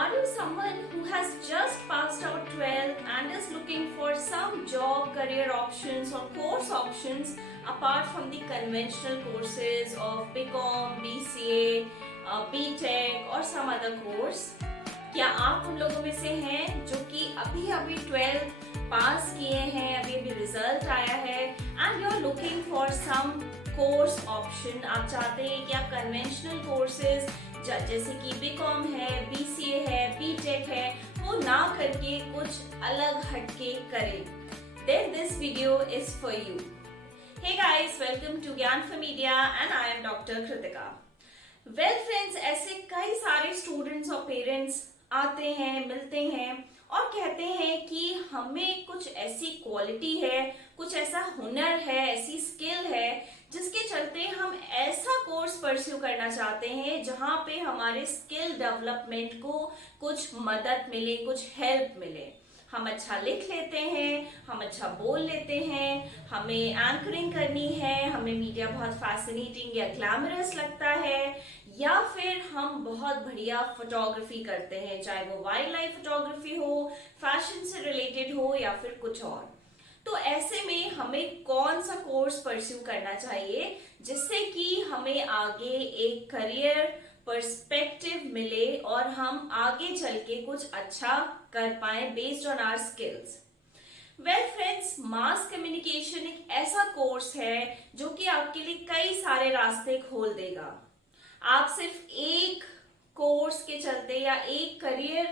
Are you someone who has just passed out 12 and is looking for some job, career options or course options apart from the conventional courses of BCom, BCA, BTech or some other course? क्या आप उन लोगों में से हैं जो कि अभी अभी 12 पास किए हैं, अभी अभी रिजल्ट आया है and you are looking for some course option? आप चाहते हैं कि आप कन्वेंशनल कोर्सेज जैसे कि बीकॉम है, बीसीए है, बीटेक है, वो ना करके कुछ अलग हटके करें, then this video is for you. Hey guys, welcome to Gyan for Media and I am Dr. Kritika. Well friends, ऐसे कई सारे स्टूडेंट्स और पेरेंट्स आते हैं, मिलते हैं और कहते हैं कि हमें कुछ ऐसी क्वालिटी है, कुछ ऐसा हुनर है, ऐसी स्किल है जिसके चलते हम ऐसा कोर्स परस्यू करना चाहते हैं जहां पे हमारे स्किल डेवलपमेंट को कुछ मदद मिले, कुछ हेल्प मिले। हम अच्छा लिख लेते हैं, हम अच्छा बोल लेते हैं, हमें एंकरिंग करनी है, हमें मीडिया बहुत फैसिनेटिंग या ग्लैमरस लगता है, या फिर हम बहुत बढ़िया फोटोग्राफी करते हैं, चाहे वो वाइल्ड लाइफ फोटोग्राफी हो, फैशन से रिलेटेड हो या फिर कुछ और। तो ऐसे में हमें कौन सा कोर्स परस्यू करना चाहिए जिससे कि हमें आगे एक करियर पर्सपेक्टिव मिले और हम आगे चल के कुछ अच्छा कर पाए based on our skills? Well friends, mass communication एक ऐसा कोर्स है जो कि आपके लिए कई सारे रास्ते खोल देगा। आप सिर्फ एक कोर्स के चलते या एक करियर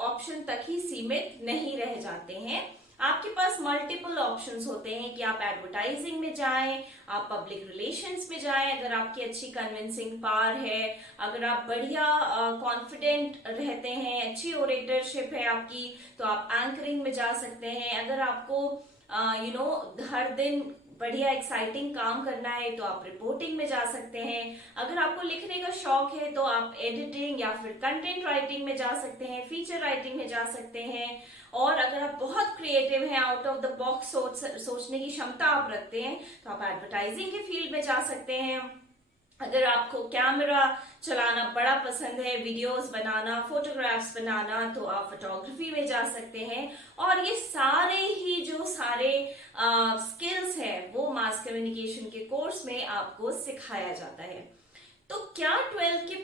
ऑप्शन तक ही सीमित नहीं रह जाते हैं। आपके पास मल्टीपल ऑप्शंस होते हैं कि आप एडवर्टाइजिंग में जाएं, आप पब्लिक रिलेशंस में जाएं अगर आपकी अच्छी कन्विंसिंग पावर है, अगर आप बढ़िया कॉन्फिडेंट रहते हैं, अच्छी ओरेटरशिप है आपकी, तो आप एंकरिंग में जा सकते हैं। अगर आपको हर दिन बढ़िया एक्साइटिंग काम करना है तो आप रिपोर्टिंग में जा सकते हैं। अगर आपको लिखने का शौक है तो आप एडिटिंग या फिर कंटेंट राइटिंग में जा सकते हैं, फीचर राइटिंग में जा सकते हैं। और अगर आप बहुत क्रिएटिव हैं, आउट ऑफ द बॉक्स सोचने की क्षमता आप रखते हैं तो आप एडवर्टाइजिंग के फील्ड में जा सकते हैं। अगर आपको कैमरा चलाना बड़ा पसंद है, वीडियोस बनाना, फोटोग्राफ्स बनाना, तो आप फोटोग्राफी में जा सकते हैं। और ये सारे ही जो सारे स्किल्स हैं वो मास कम्युनिकेशन के कोर्स में आपको सिखाया जाता है। तो क्या 12 के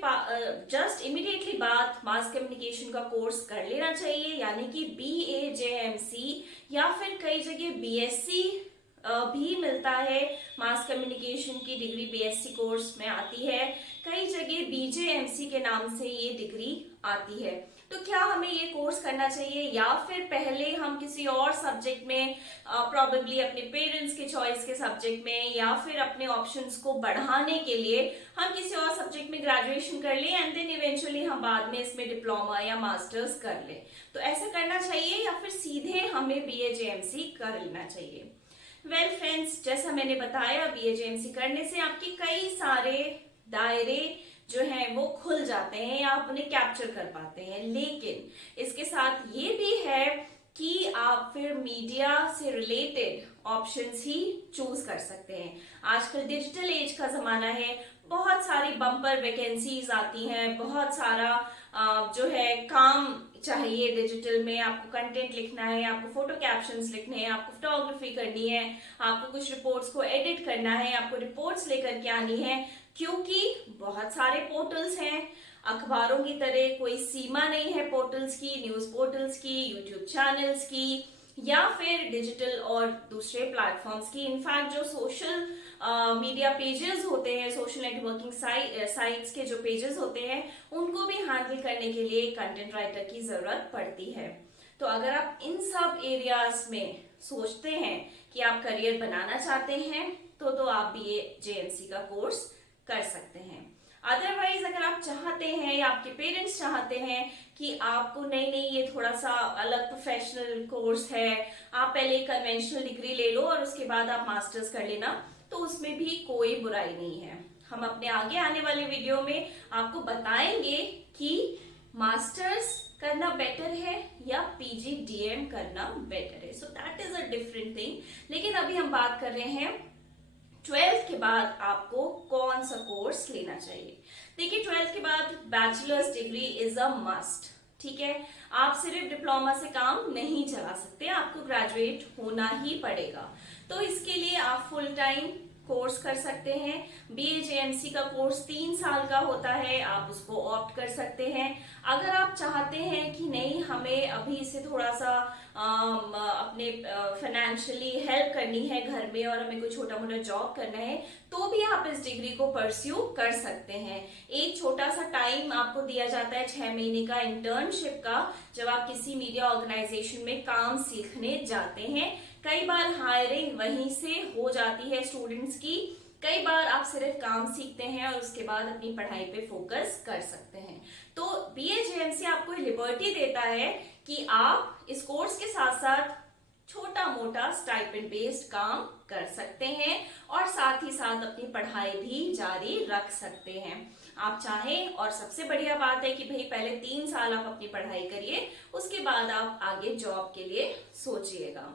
जस्ट इमीडिएटली बाद मास कम्युनिकेशन का कोर्स कर लेना चाहिए, यानी कि BAJMC, या फिर कई जगह BSc भी मिलता है, मास कम्युनिकेशन की डिग्री BSc कोर्स में आती है, कई जगह BJMC के नाम से ये डिग्री आती है। तो क्या हमें ये कोर्स करना चाहिए या फिर पहले हम किसी और सब्जेक्ट में, प्रॉबेबली अपने पेरेंट्स के चॉइस के सब्जेक्ट में, या फिर अपने ऑप्शंस को बढ़ाने के लिए हम किसी और सब्जेक्ट में ग्रेजुएशन कर लें एंड देन इवेंचुअली हम बाद में इसमें डिप्लोमा या मास्टर्स कर लें? तो ऐसा करना चाहिए या फिर सीधे हमें BAJMC कर लेना चाहिए? वेल फ्रेंड्स, जैसा मैंने बताया, BAJMC करने से आपके कई सारे दायरे जो हैं वो खुल जाते हैं या आप उन्हें कैप्चर कर पाते हैं। लेकिन इसके साथ ये भी है कि आप फिर मीडिया से रिलेटेड ऑप्शंस ही चूज कर सकते हैं। आजकल डिजिटल एज का जमाना है, बहुत सारी बम्पर वैकेंसीज आती हैं, बहुत सारा जो है काम चाहिए डिजिटल में। आपको कंटेंट लिखना है, आपको फोटो कैप्शंस लिखने हैं, आपको फोटोग्राफी करनी है, आपको कुछ रिपोर्ट्स को एडिट करना है, आपको रिपोर्ट्स लेकर के आनी है, क्योंकि बहुत सारे पोर्टल्स हैं। अखबारों की तरह कोई सीमा नहीं है पोर्टल्स की, न्यूज पोर्टल्स की, यूट्यूब चैनल्स की, या फिर डिजिटल और दूसरे प्लेटफॉर्म्स की। इनफैक्ट जो सोशल मीडिया पेजेस होते हैं, सोशल नेटवर्किंग साइट्स के जो पेजेस होते हैं, उनको भी हैंडल करने के लिए कंटेंट राइटर की जरूरत पड़ती है। तो अगर आप इन सब एरियाज में सोचते हैं कि आप करियर बनाना चाहते हैं तो आप BAJMC का कोर्स कर सकते हैं। अदरवाइज अगर आप चाहते हैं या आपके पेरेंट्स चाहते हैं कि आपको नहीं ये थोड़ा सा अलग प्रोफेशनल कोर्स है, आप पहले कन्वेंशनल डिग्री ले लो और उसके बाद आप मास्टर्स कर लेना, तो उसमें भी कोई बुराई नहीं है। हम अपने आगे आने वाले वीडियो में आपको बताएंगे कि मास्टर्स करना बेटर है या PGDM करना बेटर है। So that is a different thing. लेकिन अभी हम बात कर रहे हैं ट्वेल्थ के बाद आपको कौन सा कोर्स लेना चाहिए। देखिए, ट्वेल्थ के बाद bachelors degree is a must. ठीक है, आप सिर्फ डिप्लोमा से काम नहीं चला सकते, आपको ग्रेजुएट होना ही पड़ेगा। तो इसके लिए आप फुल टाइम कोर्स कर सकते हैं। BAJMC का कोर्स 3 साल का होता है, आप उसको ऑप्ट कर सकते हैं। अगर आप चाहते हैं कि नहीं, हमें अभी से थोड़ा सा अपने फाइनेंशियली हेल्प करनी है घर में और हमें कोई छोटा मोटा जॉब करना है, तो भी आप इस डिग्री को परस्यू कर सकते हैं। एक छोटा सा टाइम आपको दिया जाता है 6 महीने का इंटर्नशिप का, जब आप किसी मीडिया ऑर्गेनाइजेशन में काम सीखने जाते हैं। कई बार हायरिंग वहीं से हो जाती है स्टूडेंट्स की, कई बार आप सिर्फ काम सीखते हैं और उसके बाद अपनी पढ़ाई पे फोकस कर सकते हैं। तो BAJMC आपको लिबर्टी देता है कि आप इस कोर्स के साथ साथ छोटा मोटा स्टाइपेंड बेस्ड काम कर सकते हैं और साथ ही साथ अपनी पढ़ाई भी जारी रख सकते हैं आप चाहें। और सबसे बढ़िया बात है कि भाई पहले 3 साल आप अपनी पढ़ाई करिए, उसके बाद आप आगे जॉब के लिए सोचिएगा।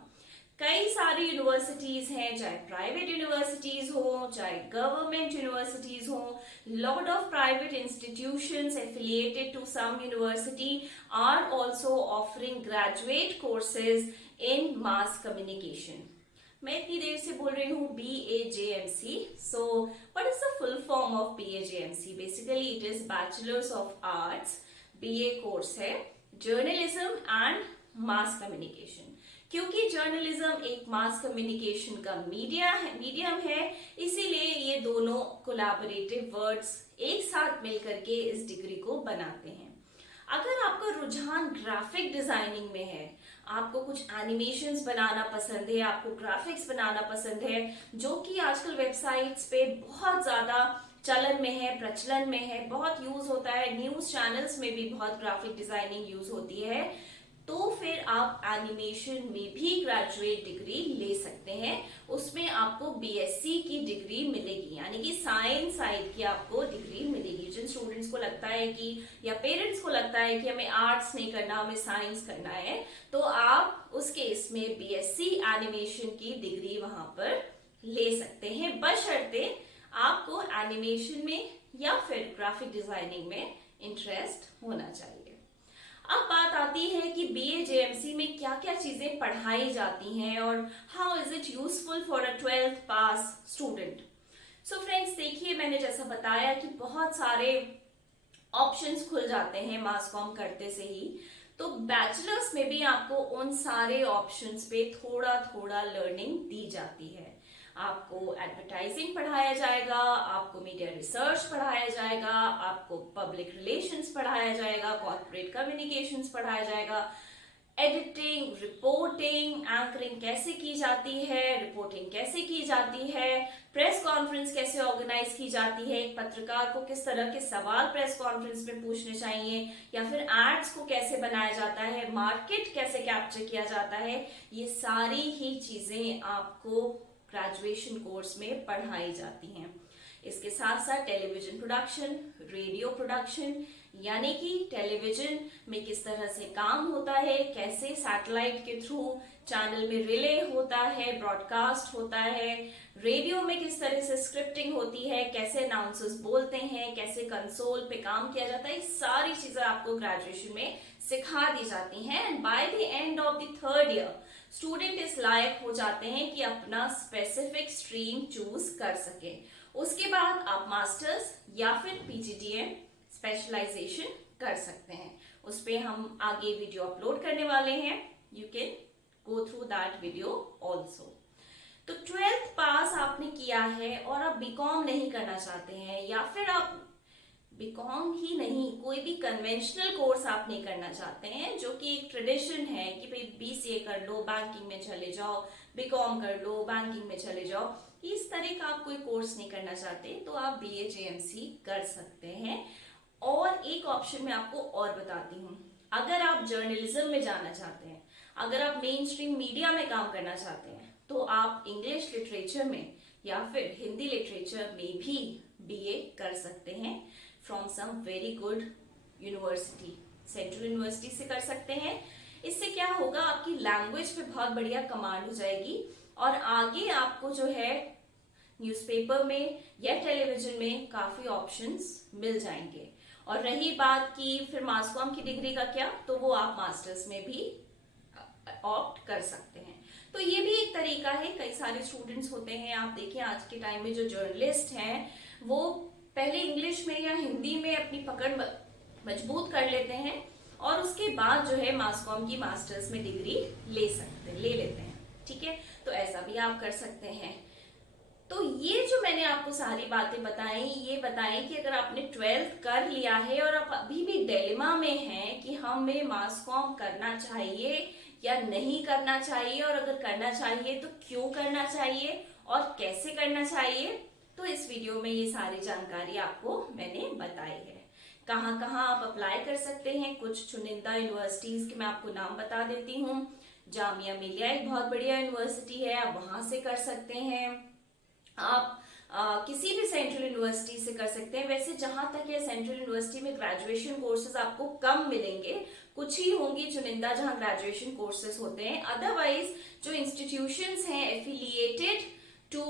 कई सारी यूनिवर्सिटीज हैं, चाहे प्राइवेट यूनिवर्सिटीज हो चाहे गवर्नमेंट यूनिवर्सिटीज हो। Lot of private institutions affiliated to some university are also offering graduate courses in mass communication. मैं इतनी देर से बोल रही हूँ BAJMC। So what is the full form of BAJMC? Basically it is bachelors of arts, BA course है, journalism and mass communication. क्योंकि journalism एक मास कम्युनिकेशन का मीडियम है, इसीलिए ये दोनों कोलैबोरेटिव वर्ड्स एक साथ मिलकर के इस डिग्री को बनाते हैं। अगर आपका रुझान ग्राफिक डिजाइनिंग में है, आपको कुछ एनिमेशंस बनाना पसंद है, आपको ग्राफिक्स बनाना पसंद है, जो कि आजकल वेबसाइट्स पे बहुत ज्यादा चलन में है, प्रचलन में है, बहुत यूज होता है, न्यूज चैनल्स में भी बहुत ग्राफिक डिजाइनिंग यूज होती है, तो फिर आप एनिमेशन में भी ग्रेजुएट डिग्री ले सकते हैं। उसमें आपको BSc की डिग्री मिलेगी, यानी कि साइंस साइड की आपको डिग्री मिलेगी। जिन स्टूडेंट्स को लगता है कि, या पेरेंट्स को लगता है कि हमें आर्ट्स नहीं करना, हमें साइंस करना है, तो आप उस केस में BSc एनिमेशन की डिग्री वहां पर ले सकते हैं, बशर्ते आपको एनिमेशन में या फिर ग्राफिक डिजाइनिंग में इंटरेस्ट होना चाहिए। अब बात आती है कि BAJMC में क्या क्या चीजें पढ़ाई जाती हैं और how is it useful for a 12th pass student. So friends, देखिए, मैंने जैसा बताया कि बहुत सारे ऑप्शंस खुल जाते हैं मास कॉम करते से ही, तो बैचलर्स में भी आपको उन सारे ऑप्शंस पे थोड़ा थोड़ा लर्निंग दी जाती है। आपको एडवर्टाइजिंग पढ़ाया जाएगा, आपको मीडिया रिसर्च पढ़ाया जाएगा, आपको पब्लिक रिलेशंस पढ़ाया जाएगा, कॉर्पोरेट कम्युनिकेशंस पढ़ाया जाएगा, एडिटिंग, रिपोर्टिंग, एंकरिंग कैसे की जाती है, रिपोर्टिंग कैसे की जाती है, प्रेस कॉन्फ्रेंस कैसे ऑर्गेनाइज की जाती है, एक पत्रकार को किस तरह के सवाल प्रेस कॉन्फ्रेंस में पूछने चाहिए, या फिर एड्स को कैसे बनाया जाता है, मार्केट कैसे कैप्चर किया जाता है, ये सारी ही चीजें आपको ग्रेजुएशन कोर्स में पढ़ाई जाती हैं। इसके साथ साथ टेलीविजन प्रोडक्शन, रेडियो प्रोडक्शन, यानी कि टेलीविजन में किस तरह से काम होता है, कैसे सैटेलाइट के थ्रू चैनल में रिले होता है, ब्रॉडकास्ट होता है, रेडियो में किस तरह से स्क्रिप्टिंग होती है, कैसे अनाउंसर्स बोलते हैं, कैसे कंसोल पे काम किया जाता है, सारी चीजें आपको ग्रेजुएशन में सिखा दी जाती हैं। And by the end of the 3rd year student इस लायक हो जाते हैं कि अपना स्पेसिफिक स्ट्रीम चूज कर सके। उसके बाद आप मास्टर्स या फिर PGDM स्पेशलाइजेशन कर सकते हैं। उस पे हम आगे वीडियो अपलोड करने वाले हैं, you can go through that video also. तो 12th पास आपने किया है और आप BCom नहीं करना चाहते हैं, या फिर आप BCom ही नहीं, कोई भी कन्वेंशनल कोर्स आप नहीं करना चाहते हैं, जो कि एक ट्रेडिशन है कि भाई BCA कर लो, बैंकिंग में चले जाओ, BCom कर लो, बैंकिंग में चले जाओ, इस तरह का आप कोई कोर्स नहीं करना चाहते, तो आप BAJMC कर सकते हैं। और एक ऑप्शन मैं आपको और बताती हूँ, अगर आप जर्नलिज्म में जाना चाहते हैं, अगर आप मेन स्ट्रीम मीडिया में काम करना चाहते हैं, तो आप इंग्लिश लिटरेचर में या फिर हिंदी लिटरेचर में भी BA कर सकते हैं from some very good university, central university से कर सकते हैं। इससे क्या होगा, आपकी लैंग्वेज पे बहुत बढ़िया कमांड हो जाएगी और आगे आपको जो है न्यूज़पेपर में या टेलीविजन में काफी ऑप्शंस मिल जाएंगे। और रही बात की फिर मास कॉम की डिग्री का क्या, तो वो आप मास्टर्स में भी ऑप्ट कर सकते हैं। तो ये भी एक तरीका है। कई सारे स्टूडेंट्स होते हैं, आप देखिए आज के टाइम में जो जर्नलिस्ट हैं वो पहले इंग्लिश में या हिंदी में अपनी पकड़ मजबूत कर लेते हैं और उसके बाद जो है मास कॉम की मास्टर्स में डिग्री ले लेते हैं। ठीक है, तो ऐसा भी आप कर सकते हैं। तो ये जो मैंने आपको सारी बातें बताई, ये बताएं कि अगर आपने 12th कर लिया है और आप अभी भी डिलेमा में हैं कि हमें मास कॉम करना चाहिए या नहीं करना चाहिए, और अगर करना चाहिए तो क्यों करना चाहिए और कैसे करना चाहिए, तो इस वीडियो में ये सारी जानकारी आपको मैंने बताई है। कहाँ कहाँ आप अप्लाई कर सकते हैं, कुछ चुनिंदा यूनिवर्सिटीज के मैं आपको नाम बता देती हूँ। जामिया मिलिया एक बहुत बढ़िया यूनिवर्सिटी है, आप वहां से कर सकते हैं। आप किसी भी सेंट्रल यूनिवर्सिटी से कर सकते हैं। वैसे जहां तक है सेंट्रल यूनिवर्सिटी में ग्रेजुएशन कोर्सेज आपको कम मिलेंगे, कुछ ही होंगी चुनिंदा जहां ग्रेजुएशन कोर्सेज होते हैं। अदरवाइज जो इंस्टीट्यूशंस हैं एफिलिएटेड टू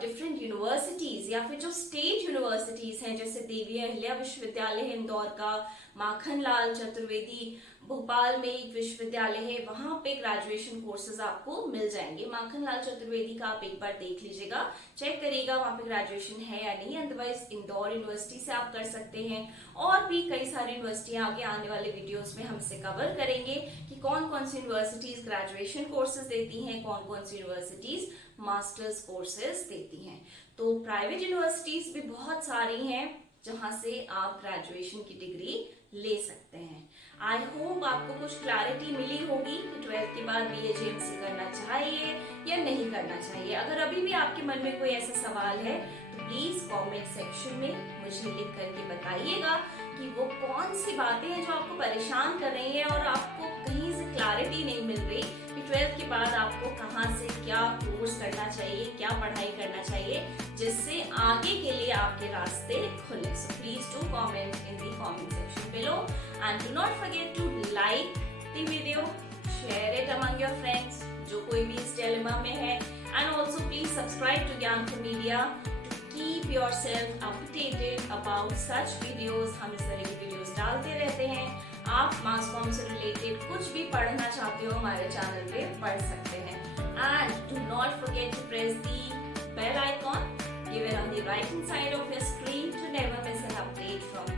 डिफरेंट यूनिवर्सिटीज या फिर जो स्टेट यूनिवर्सिटीज हैं, जैसे देवी अहिल्या विश्वविद्यालय है इंदौर का, माखन लाल चतुर्वेदी भोपाल में एक विश्वविद्यालय है, वहां पे ग्रेजुएशन कोर्सेज आपको मिल जाएंगे। माखन लाल चतुर्वेदी का आप एक बार देख लीजिएगा, चेक करिएगा वहां पे ग्रेजुएशन है या नहीं। अदरवाइज इंदौर यूनिवर्सिटी से आप कर सकते हैं। और भी कई सारी यूनिवर्सिटियां आगे आने वाले वीडियोस में हमसे कवर करेंगे कि कौन कौन सी यूनिवर्सिटीज ग्रेजुएशन कोर्सेज देती हैं, कौन कौन सी यूनिवर्सिटीज मास्टर्स कोर्सेज देती हैं। तो प्राइवेट यूनिवर्सिटीज भी बहुत सारी हैं जहां से आप ग्रेजुएशन की डिग्री ले सकते हैं। आई होप आपको कुछ क्लैरिटी मिली होगी कि 12th के बाद BA-JMC करना चाहिए या नहीं करना चाहिए। अगर अभी भी आपके मन में कोई ऐसा सवाल है तो प्लीज कमेंट सेक्शन में मुझे लिख करके बताइएगा कि वो कौन सी बातें हैं जो आपको परेशान कर रही हैं और आपको कहीं से क्लैरिटी नहीं मिल रही कि 12th के बाद आपको कहाँ से क्या कोर्स करना चाहिए, क्या पढ़ाई करना चाहिए, जिससे आगे के लिए आपके रास्ते खुले। So please do comment in the comment section below and do not forget to like the video, share it among your friends जो कोई भी इस dilemma में है, and also please subscribe to Gyanful Media to keep yourself updated about such videos। हम इस तरह की वीडियोस डालते रहते हैं। आप मास कॉम से रिलेटेड कुछ भी पढ़ना चाहते हो हमारे चैनल पे पढ़ सकते हैं। and do not forget to press the bell icon, give it on the right hand side of your screen to never miss an update from